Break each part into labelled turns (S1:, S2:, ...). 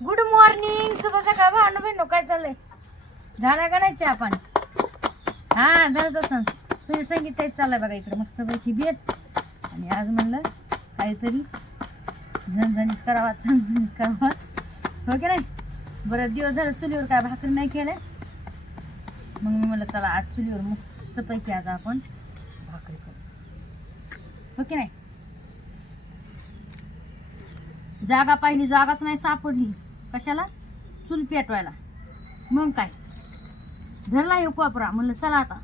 S1: Good morning शुभ सकाळ भावना बहिण काय चाललंय? झाला का नाही चहा पाणी? हा झालं तसं. तुझे संगीत तेच चाललंय बघा इकडे. मस्त पैकी बेत आणि आज म्हणलं काहीतरी झणझणीत करावा झणझणीत करावा. हो की नाही? बरं दिवस झालं चुलीवर काय भाकरी नाही केलं मग मी म्हणलं चला आज चुलीवर मस्त पैकी आज आपण भाकरी करू. हो की नाही? जागा पाहिली जागाच नाही सापडली. कशाला? चूल पेटवायला. मग काय? धरला हे कोपरा. म्हणलं चला आता.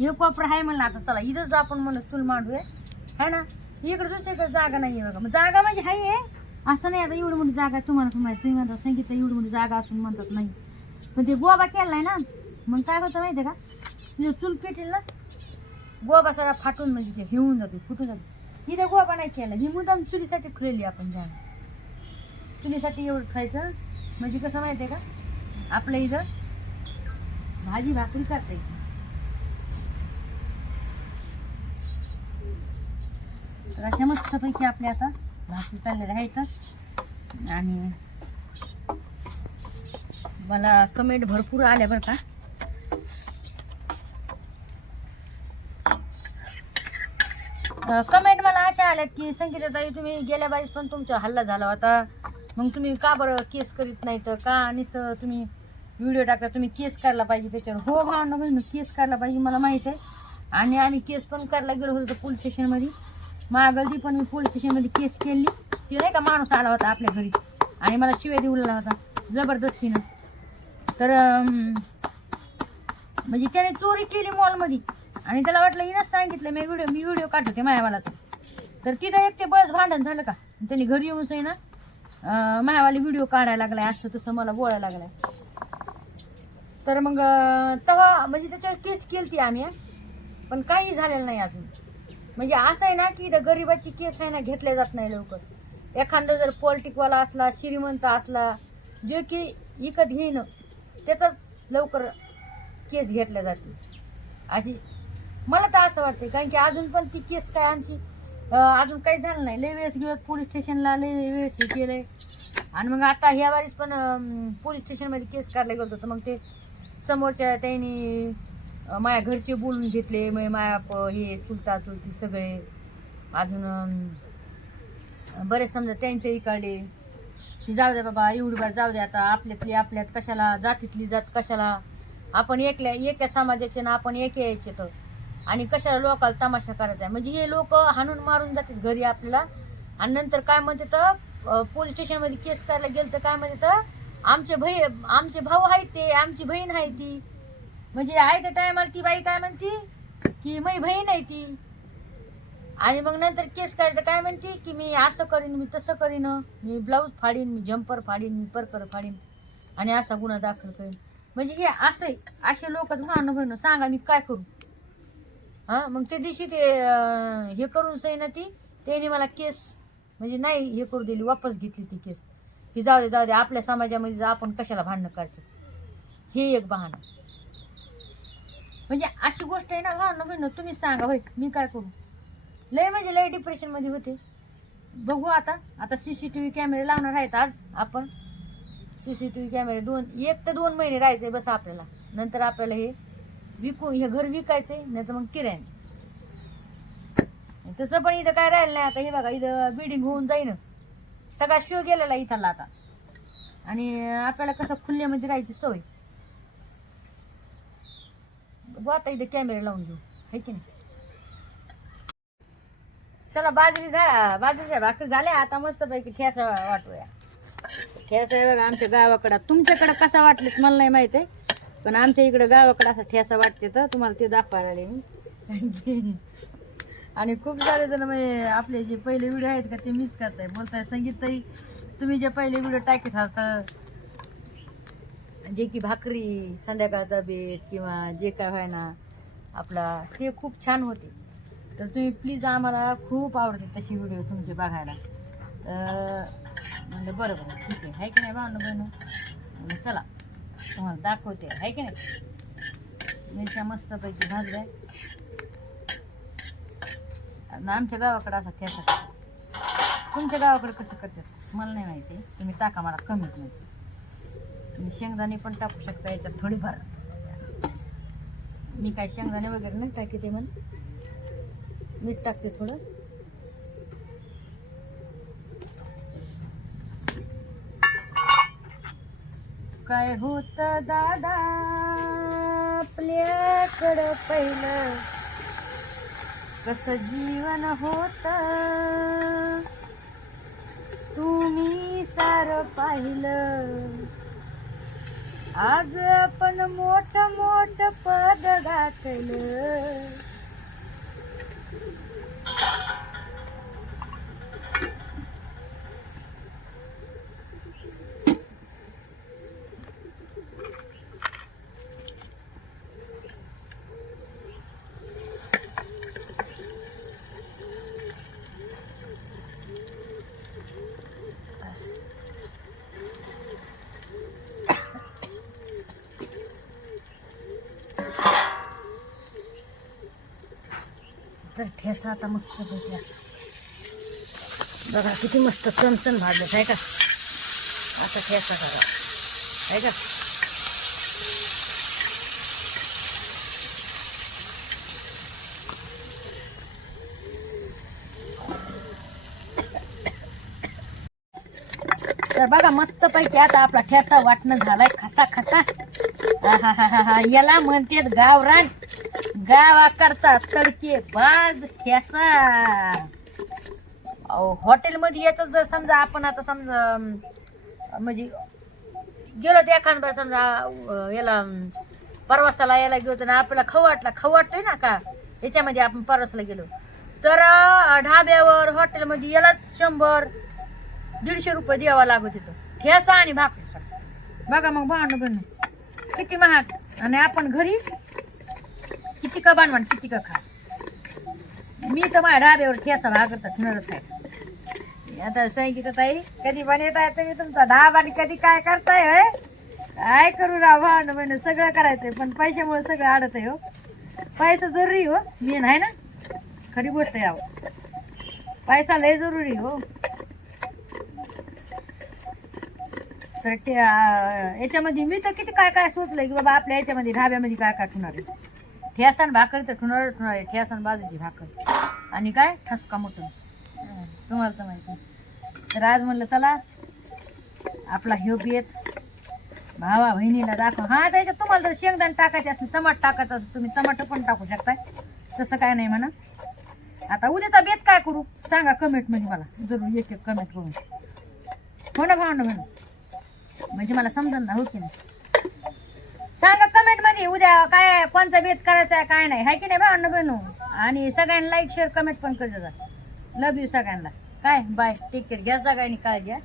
S1: हे कोपरा आहे म्हणलं आता चला. इथंच आपण म्हणलं चूल मांडूया. है ना? इकडे दुसरीकडे जागा नाही आहे बघा. मग जागा म्हणजे आहे असं नाही आता एवढी मोठी जागा तुम्हाला माहिती. तुम्ही म्हणता सांगितलं एवढी मोठी जागा असून म्हणतात नाही. पण ते गोबा केलाय ना. मग काय होतं माहिती आहे का तुझं चूल पेटेल ना गोबा सगळा फाटून म्हणजे ते हेऊन जाते फुटून जाते. इथं गोबा नाही केला. ही मुद्दाम चुलीसाठी खुलेली आपण जागा. चुलीसाठी एवढं खायचं? म्हणजे कसं माहिती आहे का? आपल्या इथं भाजी भाकरी करता येते तर अशा मस्तपैकी आपल्या आता भाकरी चाललेल्या आहेत. आणि मला कमेंट भरपूर आल्या बरं का. कमेंट मला अशा आल्यात की संगीताताई तुम्ही गेल्या बारीस पण तुमचा हल्ला झाला होता. मग तुम्ही का बरं केस करीत नाही तर का आणि तुम्ही व्हिडिओ टाकला तुम्ही केस करायला पाहिजे त्याच्यावर? हो, हो भावना बहिण केस करायला पाहिजे मला माहीत आहे. आणि आम्ही केस पण करायला गेलो होतो पोलीस स्टेशनमध्ये मागलती पण मी पोलीस स्टेशनमध्ये केस केली. ती नाही का माणूस आला होता आपल्या घरी. आणि मला शिवाय देऊला होता जबरदस्तीनं. तर म्हणजे त्याने चोरी केली मॉलमध्ये आणि त्याला वाटलं हिनंच सांगितलं मी व्हिडिओ मी व्हिडिओ काढतो ते मायावाला तर. तिथं एक ते बस भांडण झालं का? त्यांनी घरी येऊन सही ना मायावाली व्हिडिओ काढायला लागलाय असं तसं मला बोलायला लागलाय. तर मग तेव्हा म्हणजे त्याच्यावर केस केली ती आम्ही पण काही झालेलं नाही अजून. म्हणजे असं आहे ना की इथं गरिबाची केस आहे ना घेतल्या जात नाही लवकर. एखादा जर पॉलिटिकवाला असला श्रीमंत असला जे की विकत घेईन त्याचाच लवकर केस घेतल्या जाते अशी मला तर असं वाटते कारण की अजून पण ती केस काय आमची अजून काही झालं नाही. लय वेळेस गेलो पोलीस स्टेशनला लय वेळेस हे केलंय. आणि मग आता ह्या वारीस पण पोलीस स्टेशनमध्ये केस करायला गेलो होतो. तर मग ते समोरच्या त्यांनी माझ्या घरचे बोलून घेतले. मग माया प- हे चुलता चुलती सगळे. अजून बरेच समजा त्यांच्या इकडे की जाऊ द्या बाबा एवढी बार जाऊ द्या आता. आपल्यातली आपल्यात कशाला जातीतली जात कशाला. आपण एकल्या एका समाजाचे ना आपण एक यायचे तर. आणि कशाला लोकाला तमाशा करायचा आहे? म्हणजे हे लोक हाणून मारून जातात घरी आपल्याला. आणि नंतर काय म्हणते तर पोलीस स्टेशनमध्ये केस करायला गेलं तर काय म्हणते तर आमचे भय आमचे भाऊ आहेत ते आमची बहीण आहे ती. म्हणजे आहे त्या टायमाला ती बाई काय म्हणती की मी बहीण आहे ती. आणि मग नंतर केस करायचं काय म्हणते की मी असं करीन मी तसं करीन मी ब्लाऊज फाडीन मी जम्पर फाडीन मी परकर फाडीन. आणि असा गुन्हा दाखल करीन. म्हणजे हे असं आहे. असे लोक लहान बहिण सांगा मी काय करू? हा मग त्या दिवशी ते अं, हे करून सही ना ती त्याने मला केस म्हणजे नाही हे करू दिली वापस घेतली ती केस. की जाऊ दे जाऊ दे आपल्या समाजामध्ये जा, आपण कशाला भांडणं करायचं हे एक बहाणं. म्हणजे अशी गोष्ट आहे ना लहान बहिण तुम्ही सांगा होय मी काय करू? लय म्हणजे लय डिप्रेशनमध्ये होते. बघू आता आता सी सी टी व्ही कॅमेरे लावणार आहेत आज आपण. सी सी टी व्ही कॅमेरे दोन एक ते दोन महिने राहायचे बस आपल्याला. नंतर आपल्याला हे विकून हे घर विकायचंय नाही तर मग किरायने तसं पण इथं काय राहिलं नाही आता हे बघा इथं बिल्डिंग होऊन जाईन. सगळा शो गेलेला इथला आता. आणि आपल्याला कसं खुल्ल्यामध्ये राहायची सोय. बघू आता इथं कॅमेरे लावून घेऊ. है की नाही? चला बाजरी झा बाजरीच्या भाकरी झाल्या. आता मस्त पैकी ठेसा वाटूया. ठेसा बघा आमच्या गावाकडं. तुमच्याकडं कसा वाटलेत मला नाही माहीत आहे. पण आमच्या इकडं गावाकडं असा ठेसा वाटते तर तुम्हाला ते दाखवायला आले मी. आणि खूप सारे जण म्हणजे आपले जे पहिले व्हिडिओ आहेत का ते मिस करताय. बोलताय संगीत ताई तुम्ही जे पहिले व्हिडिओ टाकत होता जे की भाकरी संध्याकाळचा बेट किंवा जे काय व्हाय ना आपला ते खूप छान होते. तर तुम्ही प्लीज आम्हाला खूप आवडते तशी व्हिडिओ तुमचे बघायला. तर म्हणलं बरं बरं ठीक आहे. आहे की नाही भावना बहिणं? म्हणलं चला. तुम्हाला दाखवते आहे की नाही? मिरच्या मस्तपैकी भाजल्या. आणि आमच्या गावाकडे असा खेळतात तुमच्या गावाकडे कसं करतात? मला नाही माहिती. तुम्ही टाका मला कमीच माहिती तुम्ही शेंगदाणे पण टाकू शकता याच्यात थोडीफार. मी काय शेंगदाणे वगैरे नाही टाकते म्हण. मीठ टाकते थोडं. काय होत दादा? आपल्याकडं पहिलं कस जीवन होत? तुम्ही सार पाहिलं. आज आपण मोठ मोठ पद गाठलं. तर ठेसा आता मस्त भेटला बघा किती मस्त चमचम भाजत आहे का? आता ठेसा करा आहे का? तर बघा मस्त पैकी आता आपला ठेसा वाटणं झालाय खसा खसा. हा हा हा हा याला म्हणतात गावरान. गावाकडचा तडके बाज ठेसा अहो हॉटेलमध्ये येतात जर समजा आपण आता समजा म्हणजे गेलो तर एखादा समजा याला परवासाला यायला गेलो तर आपल्याला खाऊ वाटला खाऊ वाटतोय ना का? याच्यामध्ये आपण परवासला गेलो. तर ढाब्यावर हॉटेलमध्ये यालाच शंभर दीडशे रुपये द्यावा लागत होतं ठेसा आणि भाकरी बघा मग भांडण बन किती महाग. आणि आपण घरी किती का बनवान किती का खा. मी तर माझ्या ढाब्यावर ठेसा भाकरतात नरच आहे आता सांगितलं ताई कधी पण येत आहे तुम्ही तुमचा ढाब आणि कधी काय करताय होय? काय करू राव भांडण बन सगळं करायचंय पण पैशामुळे सगळं अडत आहे हो. पैसा जरुरी हो. मी नाही ना? खरी गोष्ट आहे अहो पैसा लय जरुरी हो. तर ते याच्यामध्ये मी तर किती काय काय सोचलंय की बाबा आपल्या याच्यामध्ये ढाब्यामध्ये काय काय ठेवणार आहे? ठेसान भाकर तर ठुणार ठुणार आहे ठेसान बाजूची भाकर. आणि काय? ठसका मोठं. तुम्हाला तर माहिती तर आज म्हणलं चला आपला ह्यो येत. भावा बहिणीला दाखव. हा त्याच्यात तुम्हाला जर शेंगदाण टाकायचे असले टमाट टाकायचं असेल तुम्ही टमाटर पण टाकू शकताय. तसं काय नाही म्हणा. आता उद्याचा बेत काय करू? सांगा कमेंटमध्ये मला. जरूर एक एक कमेंट करून. हो ना भावना म्हणून म्हणजे मला समजून ना हो की नाही? सांगा कमेंटमध्ये उद्या काय कोणचा भेद करायचा आहे काय नाही. हाय की नाही भावना बहिणू? आणि सगळ्यांना लाईक शेअर कमेंट पण करत जा. लव यू सगळ्यांना. काय? बाय टेक केअर घ्या सगळ्यांनी काळजी हा.